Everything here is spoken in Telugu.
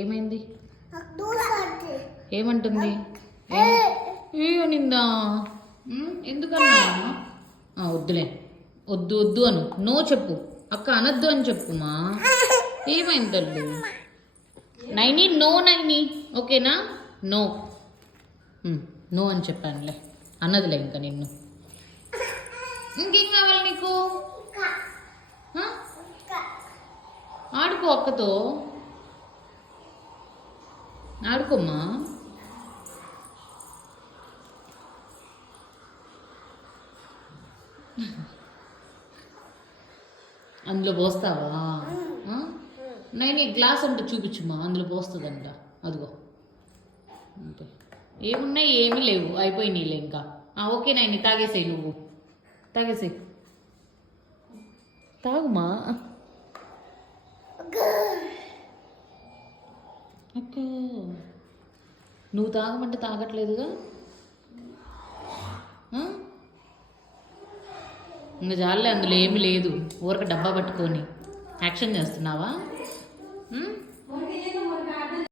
ఏమైంది? ఏమంటుంది? అయ్యో నిందా ఎందుకన్నా? వద్దులే, వద్దు వద్దు అను. నో చెప్పు. అక్క అనద్దు అని చెప్పుమా. ఏమైంది తల్లి? నైని నో, నైని ఓకేనా? నో నో అని చెప్పానులే, అన్నదిలే ఇంకా నిన్ను. ఇంకేం కావాలి నీకు? ఆడుకో, అక్కతో ఆడుకోమ్మా. అందులో పోస్తావా? నేను గ్లాస్ అంటే చూపించుమా, అందులో పోస్తుందంట. అదిగో అంతే. ఏమున్నాయి? ఏమీ లేవు, అయిపోయినాయిలే ఇంకా. ఓకే నైని, తాగేసేయి, నువ్వు తాగేసేయి, తాగుమా. అక్క నువ్వు తాగమంటే తాగట్లేదుగా. ఇంకా చాలే, అందులో ఏమీ లేదు. ఊరక డబ్బా పట్టుకొని యాక్షన్ చేస్తున్నావా?